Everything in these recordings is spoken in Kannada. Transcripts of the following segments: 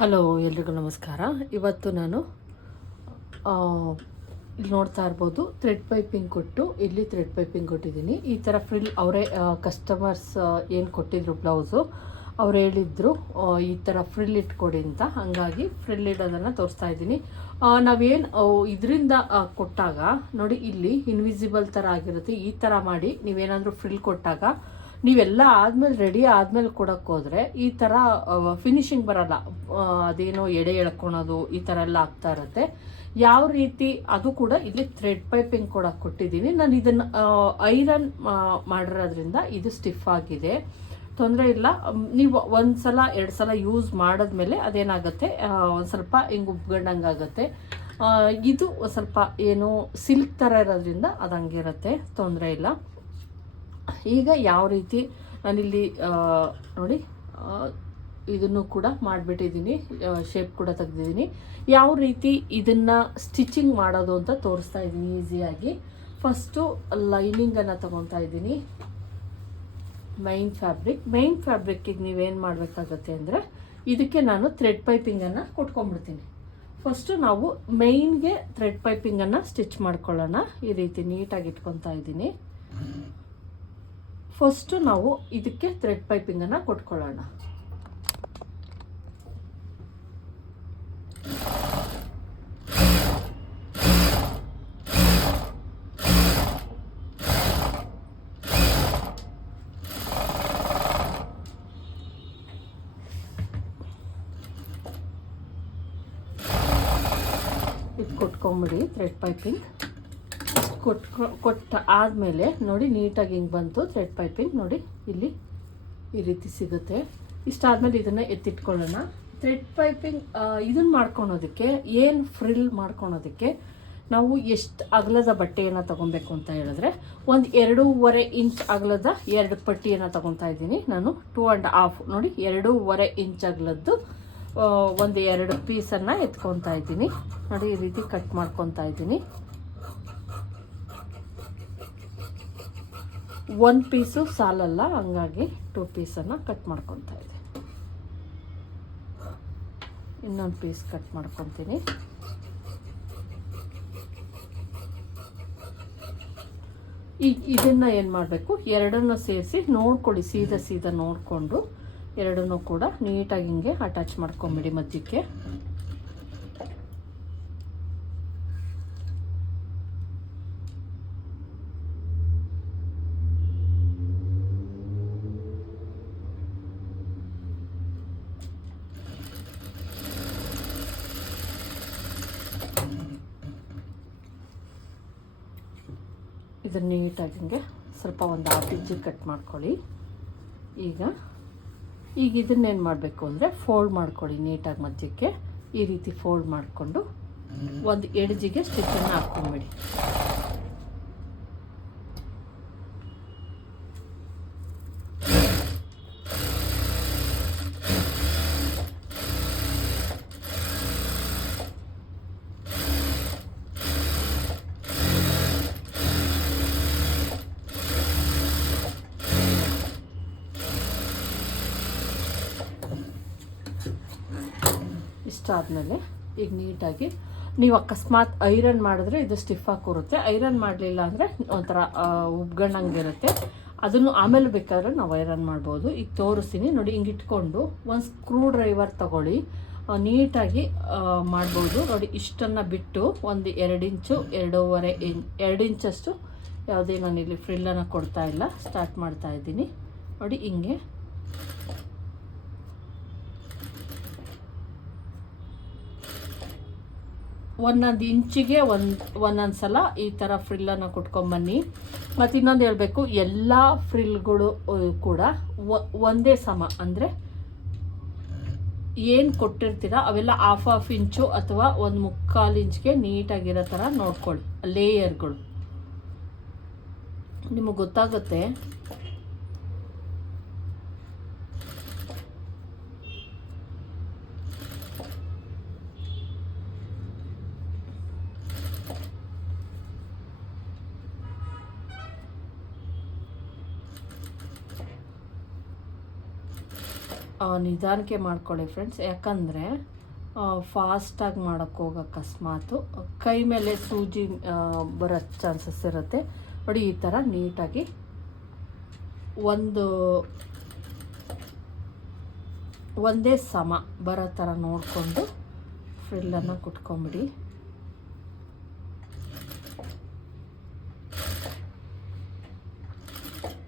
ಹಲೋ, ಎಲ್ರಿಗೂ ನಮಸ್ಕಾರ. ಇವತ್ತು ನಾನು ಇಲ್ಲಿ ನೋಡ್ತಾ ಇರ್ಬೋದು ಥ್ರೆಡ್ ಪೈಪಿಂಗ್ ಕೊಟ್ಟು, ಇಲ್ಲಿ ಥ್ರೆಡ್ ಪೈಪಿಂಗ್ ಕೊಟ್ಟಿದ್ದೀನಿ. ಈ ಥರ ಫ್ರಿಲ್ ಅವರೇ ಕಸ್ಟಮರ್ಸ್ ಏನು ಕೊಟ್ಟಿದ್ರು ಬ್ಲೌಸು ಅವ್ರು ಹೇಳಿದ್ರು ಈ ಥರ ಫ್ರಿಲ್ ಇಟ್ಕೊಡಿ ಅಂತ. ಹಾಗಾಗಿ ಫ್ರಿಲ್ ಇಡೋದನ್ನು ತೋರಿಸ್ತಾ ಇದ್ದೀನಿ. ನಾವೇನು ಇದರಿಂದ ಕೊಟ್ಟಾಗ, ನೋಡಿ ಇಲ್ಲಿ ಇನ್ವಿಸಿಬಲ್ ಥರ ಆಗಿರುತ್ತೆ. ಈ ಥರ ಮಾಡಿ ನೀವೇನಾದರೂ ಫ್ರಿಲ್ ಕೊಟ್ಟಾಗ ನೀವೆಲ್ಲ ಆದ್ಮೇಲೆ ರೆಡಿ ಆದ್ಮೇಲೆ ಕೊಡಕ್ಕೆ ಹೋದ್ರೆ ಈ ಥರ ಫಿನಿಶಿಂಗ್ ಬರಲ್ಲ. ಅದೇನೋ ಎಡೆ ಎಳ್ಕೊಳೋದು ಈ ಥರ ಎಲ್ಲ ಆಗ್ತಾ ಇರುತ್ತೆ. ಯಾವ ರೀತಿ ಅದು ಕೂಡ ಇಲ್ಲಿ ಥ್ರೆಡ್ ಪೈಪಿಂಗ್ ಕೂಡ ಕೊಟ್ಟಿದ್ದೀನಿ. ನಾನು ಇದನ್ನು ಐರನ್ ಮಾಡಿರೋದ್ರಿಂದ ಇದು ಸ್ಟಿಫ್ ಆಗಿದೆ. ತೊಂದರೆ ಇಲ್ಲ. ನೀವು ಒಂದು ಸಲ ಎರಡು ಸಲ ಯೂಸ್ ಮಾಡಿದ್ಮೇಲೆ ಅದೇನಾಗುತ್ತೆ? ಒಂದು ಸ್ವಲ್ಪ ಹಿಂಗೆ ಉಬ್ಗಂಡಂಗೆ ಆಗುತ್ತೆ ಇದು ಸ್ವಲ್ಪ ಏನು ಸಿಲ್ಕ್ ಥರ ಇರೋದ್ರಿಂದ ಅದು ಇರುತ್ತೆ ತೊಂದರೆ ಇಲ್ಲ. ಈಗ ಯಾವ ರೀತಿ ನಾನಿಲ್ಲಿ ನೋಡಿ ಇದನ್ನು ಕೂಡ ಮಾಡಿಬಿಟ್ಟಿದ್ದೀನಿ ಶೇಪ್ ಕೂಡ ತೆಗೆದಿದ್ದೀನಿ. ಯಾವ ರೀತಿ ಇದನ್ನು ಸ್ಟಿಚಿಂಗ್ ಮಾಡೋದು ಅಂತ ತೋರಿಸ್ತಾ ಇದ್ದೀನಿ ಈಸಿಯಾಗಿ. ಫಸ್ಟು ಲೈನಿಂಗನ್ನು ತಗೊತಾ ಇದ್ದೀನಿ. ಮೈನ್ ಫ್ಯಾಬ್ರಿಕ್ ಮೈನ್ ಫ್ಯಾಬ್ರಿಕ್ಕಿಗೆ ನೀವೇನು ಮಾಡಬೇಕಾಗತ್ತೆ ಅಂದರೆ, ಇದಕ್ಕೆ ನಾನು ಥ್ರೆಡ್ ಪೈಪಿಂಗನ್ನು ಕೊಟ್ಕೊಂಡ್ಬಿಡ್ತೀನಿ. ಫಸ್ಟು ನಾವು ಮೈನ್ಗೆ ಥ್ರೆಡ್ ಪೈಪಿಂಗನ್ನು ಸ್ಟಿಚ್ ಮಾಡ್ಕೊಳ್ಳೋಣ. ಈ ರೀತಿ ನೀಟಾಗಿ ಇಟ್ಕೊತಾ ಇದ್ದೀನಿ. ಫಸ್ಟು ನಾವು ಇದಕ್ಕೆ ಥ್ರೆಡ್ ಪೈಪಿಂಗನ್ನು ಕೊಟ್ಕೊಳ್ಳೋಣ. ಇದು ಕೊಟ್ಕೊಂಬಿಡಿ ಥ್ರೆಡ್ ಪೈಪಿಂಗ್ ಕೊಟ್ಕೊ, ಕೊಟ್ಟ ಆದಮೇಲೆ ನೋಡಿ ನೀಟಾಗಿ ಹಿಂಗೆ ಬಂತು. ಥ್ರೆಡ್ ಪೈಪಿಂಗ್ ನೋಡಿ ಇಲ್ಲಿ ಈ ರೀತಿ ಸಿಗುತ್ತೆ. ಇಷ್ಟಾದಮೇಲೆ ಇದನ್ನು ಎತ್ತಿಟ್ಕೊಳ್ಳೋಣ. ಥ್ರೆಡ್ ಪೈಪಿಂಗ್ ಇದನ್ನು ಮಾಡ್ಕೊಳೋದಕ್ಕೆ, ಏನು ಫ್ರಿಲ್ ಮಾಡ್ಕೊಳೋದಕ್ಕೆ ನಾವು ಎಷ್ಟು ಅಗಲದ ಬಟ್ಟೆಯನ್ನು ತೊಗೊಬೇಕು ಅಂತ ಹೇಳಿದ್ರೆ, ಒಂದು ಎರಡೂವರೆ ಇಂಚ್ ಅಗಲದ ಎರಡು ಪಟ್ಟಿಯನ್ನು ತೊಗೊತಾ ಇದ್ದೀನಿ. ನಾನು ಟೂ ಆ್ಯಂಡ್ ಹಾಫ್ ನೋಡಿ ಎರಡೂವರೆ ಇಂಚ್ ಅಗಲದ್ದು ಒಂದು ಎರಡು ಪೀಸನ್ನು ಎತ್ಕೊತಾ ಇದ್ದೀನಿ. ನೋಡಿ ಈ ರೀತಿ ಕಟ್ ಮಾಡ್ಕೊತಾ ಇದ್ದೀನಿ. ಒಂದು ಪೀಸು ಸಾಲಲ್ಲ, ಹಂಗಾಗಿ ಟೂ ಪೀಸನ್ನು ಕಟ್ ಮಾಡ್ಕೊತಾ ಇದೆ ಇನ್ನೊಂದು ಪೀಸ್ ಕಟ್ ಮಾಡ್ಕೊತೀನಿ. ಈ ಇದನ್ನು ಏನು ಮಾಡಬೇಕು? ಎರಡನ್ನು ಸೇರಿಸಿ ನೋಡ್ಕೊಳ್ಳಿ, ಸೀದಾ ಸೀದಾ ನೋಡಿಕೊಂಡು ಎರಡನ್ನೂ ಕೂಡ ನೀಟಾಗಿ ಹಿಂಗೆ ಅಟ್ಯಾಚ್ ಮಾಡ್ಕೊಂಬಿಡಿ ಮಧ್ಯಕ್ಕೆ. ಇದನ್ನು ನೀಟಾಗಿ ಹಿಂಗೆ ಸ್ವಲ್ಪ ಒಂದು ಹಾಫ್ ಇಂಚು ಕಟ್ ಮಾಡ್ಕೊಳ್ಳಿ. ಈಗ ಈಗ ಇದನ್ನೇನು ಮಾಡಬೇಕು ಅಂದರೆ ಫೋಲ್ಡ್ ಮಾಡ್ಕೊಳ್ಳಿ ನೀಟಾಗಿ ಮಧ್ಯಕ್ಕೆ. ಈ ರೀತಿ ಫೋಲ್ಡ್ ಮಾಡಿಕೊಂಡು ಒಂದು ಎಡ್ಜಿಗೆ ಸ್ಟಿಚ್ಚನ್ನು ಹಾಕ್ಕೊಂಬಿಡಿ. ಆದಮೇಲೆ ಈಗ ನೀಟಾಗಿ ನೀವು ಅಕಸ್ಮಾತ್ ಐರನ್ ಮಾಡಿದ್ರೆ ಇದು ಸ್ಟಿಫ್ ಆಗಿ ಕೂರುತ್ತೆ ಐರನ್ ಮಾಡಲಿಲ್ಲ ಅಂದರೆ ಒಂಥರ ಉಬ್ಗಣ್ಣಂಗಿರುತ್ತೆ. ಅದನ್ನು ಆಮೇಲೆ ಬೇಕಾದ್ರೆ ನಾವು ಐರನ್ ಮಾಡ್ಬೋದು. ಈಗ ತೋರಿಸ್ತೀನಿ. ನೋಡಿ, ಹಿಂಗೆ ಇಟ್ಕೊಂಡು ಒಂದು ಸ್ಕ್ರೂ ಡ್ರೈವರ್ ತಗೊಳ್ಳಿ. ನೀಟಾಗಿ ಮಾಡ್ಬೋದು. ನೋಡಿ, ಇಷ್ಟನ್ನು ಬಿಟ್ಟು ಒಂದು ಎರಡು ಇಂಚು, ಎರಡೂವರೆ ಇನ್ ಎರಡು ಇಂಚಷ್ಟು ಯಾವುದೇ ನಾನಿಲ್ಲಿ ಫ್ರಿಲ್ಲನ್ನು ಕೊಡ್ತಾ ಇಲ್ಲ. ಸ್ಟಾರ್ಟ್ ಮಾಡ್ತಾ ಇದ್ದೀನಿ. ನೋಡಿ, ಹಿಂಗೆ ಒಂದೊಂದು ಇಂಚಿಗೆ ಒಂದು ಒಂದೊಂದು ಸಲ ಈ ಥರ ಫ್ರಿಲ್ಲನ್ನು ಕೊಟ್ಕೊಂಬನ್ನಿ. ಮತ್ತು ಇನ್ನೊಂದು ಹೇಳಬೇಕು, ಎಲ್ಲ ಫ್ರಿಲ್ಗಳು ಕೂಡ ಒಂದೇ ಸಮ ಅಂದರೆ ಏನು ಕೊಟ್ಟಿರ್ತೀರ ಅವೆಲ್ಲ ಹಾಫ್ ಹಾಫ್ ಇಂಚು ಅಥವಾ ಒಂದು ಮುಕ್ಕಾಲು ಇಂಚ್ಗೆ ನೀಟಾಗಿರೋ ಥರ ನೋಡ್ಕೊಳ್ಳಿ ಲೇಯರ್ಗಳು ನಿಮಗೆ ಗೊತ್ತಾಗುತ್ತೆ? ನಿಧಾನಕ್ಕೆ ಮಾಡ್ಕೊಳ್ಳಿ ಫ್ರೆಂಡ್ಸ್ ಯಾಕಂದರೆ ಫಾಸ್ಟಾಗಿ ಮಾಡೋಕ್ಕೆ ಹೋಗೋ ಅಕಸ್ಮಾತು ಕೈ ಮೇಲೆ ಸೂಜಿ ಬರೋ ಚಾನ್ಸಸ್ ಇರುತ್ತೆ. ನೋಡಿ, ಈ ಥರ ನೀಟಾಗಿ ಒಂದು, ಒಂದೇ ಸಮ ಬರೋ ಥರ ನೋಡಿಕೊಂಡು ಫ್ರಿಲ್ಲನ್ನು ಕುಟ್ಕೊಂಬಿಡಿ.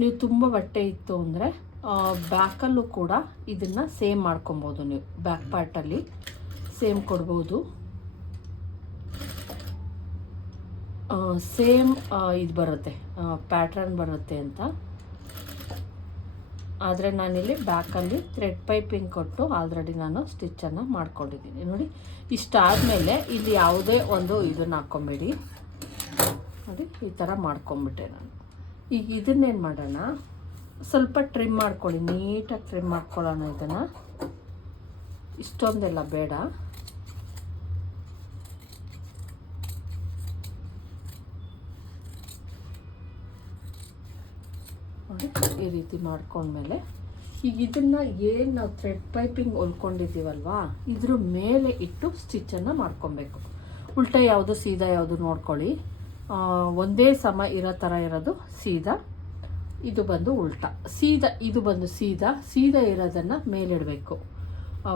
ನೀವು ತುಂಬ ಬಟ್ಟೆ ಇತ್ತು ಅಂದರೆ ಬ್ಯಾಕಲ್ಲೂ ಕೂಡ ಇದನ್ನು ಸೇಮ್ ಮಾಡ್ಕೊಬೋದು ನೀವು. ಬ್ಯಾಕ್ ಪಾರ್ಟಲ್ಲಿ ಸೇಮ್ ಕೊಡ್ಬೋದು. ಸೇಮ್ ಇದು ಬರುತ್ತೆ. ಪ್ಯಾಟ್ರನ್ ಬರುತ್ತೆ ಅಂತ. ಆದರೆ ನಾನಿಲ್ಲಿ ಬ್ಯಾಕಲ್ಲಿ ಥ್ರೆಡ್ ಪೈಪಿಂಗ್ ಕೊಟ್ಟು ಆಲ್ರೆಡಿ ನಾನು ಸ್ಟಿಚ್ಚನ್ನು ಮಾಡ್ಕೊಂಡಿದ್ದೀನಿ. ನೋಡಿ ಇಷ್ಟಾದಮೇಲೆ ಇಲ್ಲಿ ಯಾವುದೇ ಒಂದು ಇದನ್ನು ಹಾಕ್ಕೊಂಬೇಡಿ. ನೋಡಿ, ಈ ಥರ ಮಾಡ್ಕೊಂಬಿಟ್ಟೆ ನಾನು. ಈಗ ಇದನ್ನೇನು ಮಾಡೋಣ? ಸ್ವಲ್ಪ ಟ್ರಿಮ್ ಮಾಡ್ಕೊಳ್ಳಿ, ನೀಟಾಗಿ ಟ್ರಿಮ್ ಮಾಡ್ಕೊಳ್ಳೋಣ ಇದನ್ನು. ಇಷ್ಟೊಂದೆಲ್ಲ ಬೇಡ. ಈ ರೀತಿ ಮಾಡ್ಕೊಂಡ್ಮೇಲೆ, ಈಗ ಇದನ್ನು ಏನು ನಾವು ಥ್ರೆಡ್ ಪೈಪಿಂಗ್ ಹೊಲ್ಕೊಂಡಿದ್ದೀವಲ್ವಾ, ಇದ್ರ ಮೇಲೆ ಇಟ್ಟು ಸ್ಟಿಚ್ಚನ್ನು ಮಾಡ್ಕೊಬೇಕು. ಉಲ್ಟಾ ಯಾವುದು ಸೀದಾ ಯಾವುದು ನೋಡ್ಕೊಳ್ಳಿ. ಒಂದೇ ಸಮ ಇರೋ ಥರ ಇರೋದು ಸೀದಾ. ಇದು ಬಂದು ಉಲ್ಟ. ಸೀದಾ, ಇದು ಬಂದು ಸೀದಾ ಸೀದಾ ಇರೋದನ್ನು ಮೇಲಿಡಬೇಕು.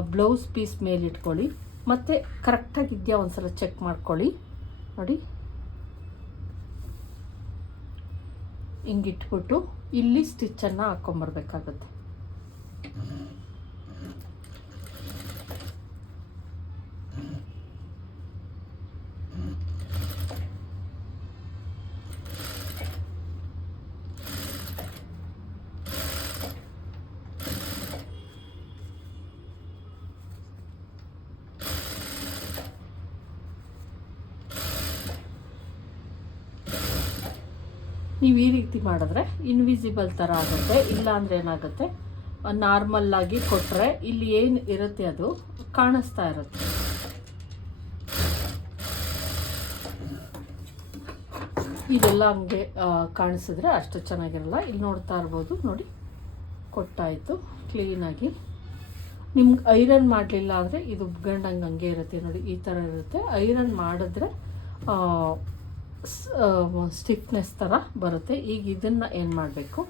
Blouse piece ಮೇಲಿಟ್ಕೊಳ್ಳಿ. ಮತ್ತು ಕರೆಕ್ಟಾಗಿದೆಯಾ ಒಂದ್ಸಲ ಚೆಕ್ ಮಾಡ್ಕೊಳ್ಳಿ. ನೋಡಿ. ಹಿಂಗಿಟ್ಬಿಟ್ಟು ಇಲ್ಲಿ ಸ್ಟಿಚ್ಚನ್ನು ಹಾಕ್ಕೊಂಬರ್ಬೇಕಾಗತ್ತೆ ನೀವು ಈ ರೀತಿ ಮಾಡಿದ್ರೆ ಇನ್ವಿಸಿಬಲ್ ಥರ ಆಗುತ್ತೆ, ಇಲ್ಲ ಅಂದರೆ ಏನಾಗುತ್ತೆ? ನಾರ್ಮಲ್ಲಾಗಿ ಕೊಟ್ಟರೆ ಇಲ್ಲಿ ಏನು ಇರುತ್ತೆ ಅದು? ಕಾಣಿಸ್ತಾ ಇರುತ್ತೆ. ಇದೆಲ್ಲ ಹಂಗೆ ಕಾಣಿಸಿದ್ರೆ ಅಷ್ಟು ಚೆನ್ನಾಗಿರಲ್ಲ. ಇಲ್ಲಿ ನೋಡ್ತಾ ಇರ್ಬೋದು, ನೋಡಿ. ಕೊಟ್ಟಾಯಿತು ಕ್ಲೀನಾಗಿ ನಿಮ್ಗೆ ಐರನ್ ಮಾಡಲಿಲ್ಲ ಅಂದರೆ ಇದು ಉಬ್ಗಂಡಂಗೆ ಹಂಗೆ ಇರುತ್ತೆ, ನೋಡಿ. ಈ ಥರ ಇರುತ್ತೆ. ಐರನ್ ಮಾಡಿದ್ರೆ ಸ್ಟಿಫ್ನೆಸ್ ಥರ ಬರುತ್ತೆ. ಈಗ ಇದನ್ನು ಏನು ಮಾಡಬೇಕು?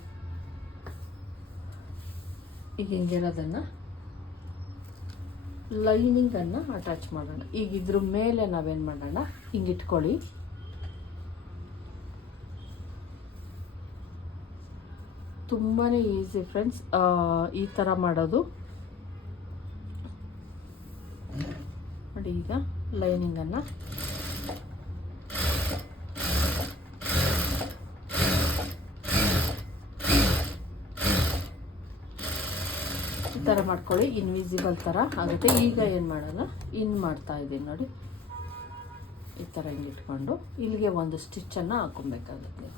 ಈಗ ಹಿಂಗಿರೋದನ್ನು ಲೈನಿಂಗನ್ನು ಅಟ್ಯಾಚ್ ಮಾಡೋಣ. ಈಗ ಇದ್ರ ಮೇಲೆ ನಾವೇನು ಮಾಡೋಣ? ಹಿಂಗಿಟ್ಕೊಳ್ಳಿ. ತುಂಬಾ ಈಸಿ ಫ್ರೆಂಡ್ಸ್ ಈ ಥರ ಮಾಡೋದು. ನೋಡಿ ಈಗ ಲೈನಿಂಗನ್ನು ಮಾಡ್ಕೊಳ್ಳಿ ಇನ್ವಿಸಿಬಲ್ ಥರ ಆಗುತ್ತೆ. ಈಗ ಏನು ಮಾಡೋಣ? ಇನ್ ಮಾಡ್ತಾ ಇದ್ದೀನಿ ನೋಡಿ. ಈ ಥರ ಹಿಂಗೆ ಇಟ್ಕೊಂಡು ಇಲ್ಲಿಗೆ ಒಂದು ಸ್ಟಿಚ್ಚನ್ನು ಹಾಕೊಬೇಕಾಗುತ್ತೆ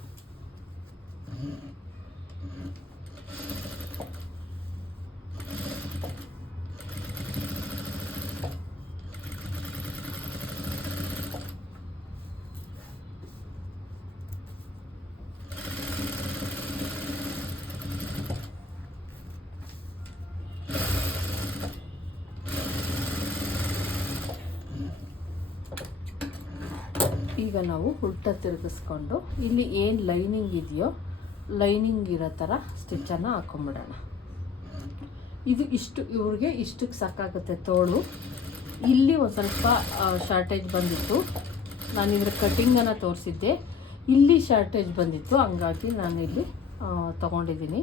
ಈಗ ನಾವು ಉಲ್ಟ ತಿರುಗಿಸ್ಕೊಂಡು, ಇಲ್ಲಿ ಏನು ಲೈನಿಂಗ್ ಇದೆಯೋ, ಲೈನಿಂಗ್ ಇರೋ ಥರ ಸ್ಟಿಚ್ಚನ್ನು ಹಾಕೊಂಬಿಡೋಣ. ಇದು ಇಷ್ಟು, ಇವ್ರಿಗೆ ಇಷ್ಟಕ್ಕೆ ಸಾಕಾಗುತ್ತೆ ತೋಳು. ಇಲ್ಲಿ ಒಂದು ಸ್ವಲ್ಪ ಶಾರ್ಟೇಜ್ ಬಂದಿತ್ತು. ನಾನು ಇದ್ರ ಕಟ್ಟಿಂಗನ್ನು ತೋರಿಸಿದ್ದೆ. ಇಲ್ಲಿ ಶಾರ್ಟೇಜ್ ಬಂದಿತ್ತು, ಹಂಗಾಗಿ ನಾನು ಇಲ್ಲಿ ತೊಗೊಂಡಿದ್ದೀನಿ.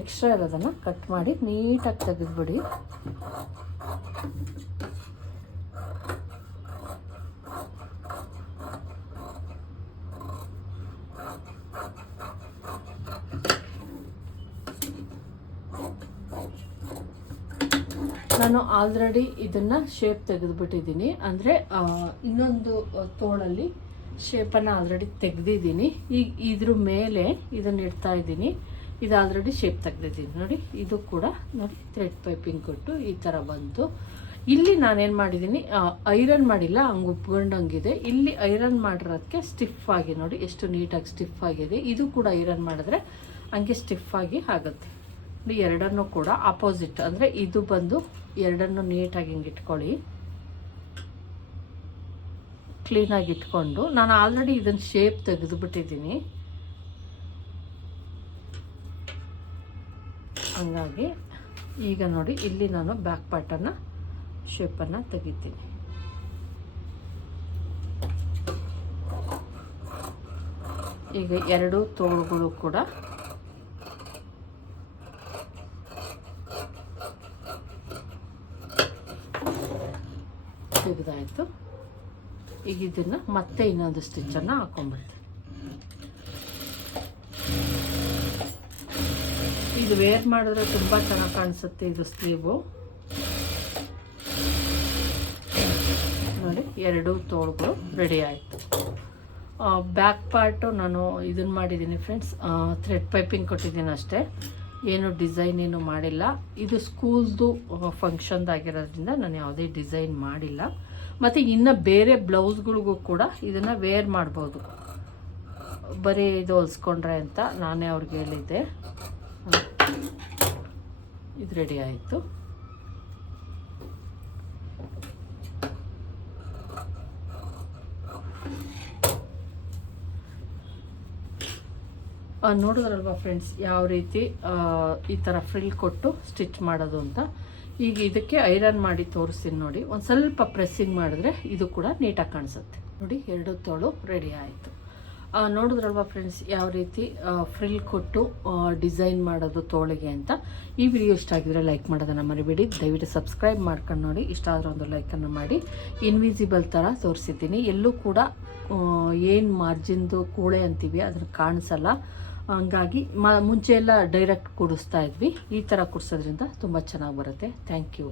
ಎಕ್ಸ್ಟ್ರಾ ಇರೋದನ್ನು ಕಟ್ ಮಾಡಿ ನೀಟಾಗಿ ತೆಗೆದುಬಿಡಿ. ನಾನು ಆಲ್ರೆಡಿ ಇದನ್ನು ಶೇಪ್ ತೆಗೆದುಬಿಟ್ಟಿದ್ದೀನಿ. ಅಂದರೆ ಇನ್ನೊಂದು ತೋಳಲ್ಲಿ ಶೇಪನ್ನು ಆಲ್ರೆಡಿ ತೆಗೆದಿದ್ದೀನಿ. ಈಗ ಇದ್ರ ಮೇಲೆ ಇದನ್ನು ಇಡ್ತಾ ಇದ್ದೀನಿ. ಇದು ಆಲ್ರೆಡಿ ಶೇಪ್ ತೆಗ್ದಿದ್ದೀನಿ. ನೋಡಿ, ಇದು ಕೂಡ ನೋಡಿ ಥ್ರೆಡ್ ಪೈಪಿಂಗ್ ಕೊಟ್ಟು ಈ ಥರ ಬಂತು. ಇಲ್ಲಿ ನಾನೇನು ಮಾಡಿದ್ದೀನಿ ಐರನ್ ಮಾಡಿಲ್ಲ, ಹಂಗೆ ಉಪ್ಕೊಂಡಂಗಿದೆ. ಇಲ್ಲಿ ಐರನ್ ಮಾಡಿರೋದಕ್ಕೆ ಸ್ಟಿಫ್ ಆಗಿ ನೋಡಿ, ಎಷ್ಟು ನೀಟಾಗಿ ಸ್ಟಿಫ್ ಆಗಿದೆ. ಇದು ಕೂಡ ಐರನ್ ಮಾಡಿದ್ರೆ ಹಂಗೆ ಸ್ಟಿಫ್ ಆಗಿ ಆಗುತ್ತೆ. ಎರಡನ್ನೂ ಕೂಡ ಅಪೋಸಿಟ್ ಅಂದರೆ ಇದು ಬಂದು ಎರಡನ್ನು ನೀಟಾಗಿ ಹಿಂಗೆ ಇಟ್ಕೊಳ್ಳಿ. ಕ್ಲೀನಾಗಿ ಇಟ್ಕೊಂಡು, ನಾನು ಆಲ್ರೆಡಿ ಇದನ್ನು ಶೇಪ್ ತೆಗೆದುಬಿಟ್ಟಿದ್ದೀನಿ. ಹಂಗಾಗಿ ಈಗ ನೋಡಿ ಇಲ್ಲಿ ನಾನು ಬ್ಯಾಕ್ ಪಾರ್ಟನ್ನು ಶೇಪನ್ನು ತೆಗಿತೀನಿ. ಈಗ ಎರಡು ತೋಳುಗಳು ಕೂಡ ತೆಗೆದಾಯಿತು. ಈಗ ಇದನ್ನು ಮತ್ತೆ ಇನ್ನೊಂದು ಸ್ಟಿಚ್ಚನ್ನು ಹಾಕೊಂಡ್ಬಿಡ್ತೀನಿ. ಇದು ವೇರ್ ಮಾಡಿದ್ರೆ ತುಂಬ ಚೆನ್ನಾಗಿ ಕಾಣಿಸುತ್ತೆ ಇದು ಸ್ಲೀವು ನೋಡಿ, ಎರಡು ತೋಳುಗಳು ರೆಡಿ ಆಯಿತು. ಬ್ಯಾಕ್ ಪಾರ್ಟು ನಾನು ಇದನ್ನು ಮಾಡಿದ್ದೀನಿ ಫ್ರೆಂಡ್ಸ್ ಥ್ರೆಡ್ ಪೈಪಿಂಗ್ ಕೊಟ್ಟಿದ್ದೀನಿ ಅಷ್ಟೇ. ಏನು ಡಿಸೈನ್ ಏನು ಮಾಡಿಲ್ಲ. ಇದು ಸ್ಕೂಲ್ದು ಫಂಕ್ಷನ್ದಾಗಿರೋದ್ರಿಂದ ನಾನು ಯಾವುದೇ ಡಿಸೈನ್ ಮಾಡಿಲ್ಲ. ಮತ್ತು ಇನ್ನು ಬೇರೆ ಬ್ಲೌಸ್ಗಳಿಗೂ ಕೂಡ ಇದನ್ನು ವೇರ್ ಮಾಡ್ಬೋದು. ಬರೀ ಇದು ಹೊಲ್ಸ್ಕೊಂಡ್ರೆ ಅಂತ ನಾನೇ ಅವ್ರಿಗೆ ಹೇಳಿದ್ದೆ. ಇದು ರೆಡಿ ಆಯಿತು. ನೋಡಿದ್ರಲ್ವಾ ಫ್ರೆಂಡ್ಸ್ ಯಾವ ರೀತಿ ಈ ಥರ ಫ್ರಿಲ್ ಕೊಟ್ಟು ಸ್ಟಿಚ್ ಮಾಡೋದು ಅಂತ. ಈಗ ಇದಕ್ಕೆ ಐರನ್ ಮಾಡಿ ತೋರಿಸ್ತೀನಿ ನೋಡಿ. ಒಂದು ಸ್ವಲ್ಪ ಪ್ರೆಸ್ಸಿಂಗ್ ಮಾಡಿದ್ರೆ ಇದು ಕೂಡ ನೀಟಾಗಿ ಕಾಣಿಸುತ್ತೆ. ನೋಡಿ, ಎರಡು ತೋಳು ರೆಡಿ ಆಯಿತು. ನೋಡಿದ್ರಲ್ವಾ ಫ್ರೆಂಡ್ಸ್ ಯಾವ ರೀತಿ ಫ್ರಿಲ್ ಕೊಟ್ಟು ಡಿಸೈನ್ ಮಾಡೋದು ತೋಳಿಗೆ ಅಂತ. ಈ ವಿಡಿಯೋ ಇಷ್ಟ ಆಗಿದ್ರೆ ಲೈಕ್ ಮಾಡೋದನ್ನು ಮರಿಬೇಡಿ. ದಯವಿಟ್ಟು ಸಬ್ಸ್ಕ್ರೈಬ್ ಮಾಡ್ಕೊಂಡು ನೋಡಿ. ಇಷ್ಟ ಆದ್ರೆ ಒಂದು ಲೈಕನ್ನು ಮಾಡಿ. ಇನ್ವಿಸಿಬಲ್ ಥರ ತೋರಿಸಿದ್ದೀನಿ. ಎಲ್ಲೂ ಕೂಡ ಏನು ಮಾರ್ಜಿನ್ದು ಕೂಳೆ ಅಂತೀವಿ, ಅದನ್ನು ಕಾಣಿಸಲ್ಲ. ಹಂಗಾಗಿ, ಮ, ಮುಂಚೆ ಎಲ್ಲ ಡೈರೆಕ್ಟ್ ಕೊಡಿಸ್ತಾ ಇದ್ವಿ. ಈ ಥರ ಕೊಡಿಸೋದ್ರಿಂದ ತುಂಬ ಚೆನ್ನಾಗಿ ಬರುತ್ತೆ. Thank you